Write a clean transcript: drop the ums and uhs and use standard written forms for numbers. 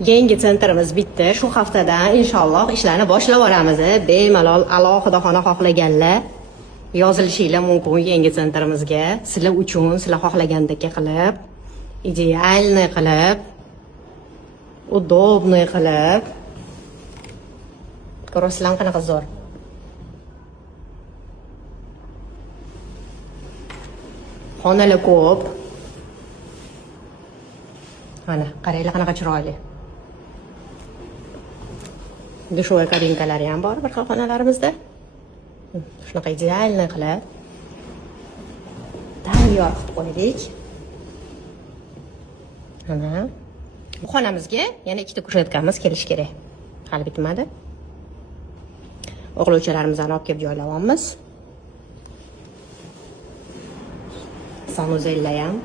Yangi sentrimiz bitdi. Shu haftadan inshaalloh ishlarni boshlab yuboramiz. Bemalol alohida xona xohlaganlar yozilishinglar mumkin yangi sentrimizga. Sizlar uchun, sizlar xohlagandek qilib, idealniy qilib, удобный qilib. Ko'rasizlar qanaqa zo'r. Xonalar ko'p. Mana, qaranglar qanaqa chiroyli. Dushovoy kabinkalari ham bor bir xil xonalarimizda. Shunaqa idealniy qilib tayyor qilib qo'ydik. Mana bu xonamizga yana ikkita kushatkamiz kelish kerak. Hali bitmadi. O'quvchilarimizni olib kelib joylayapmiz. Sanuzellar ham.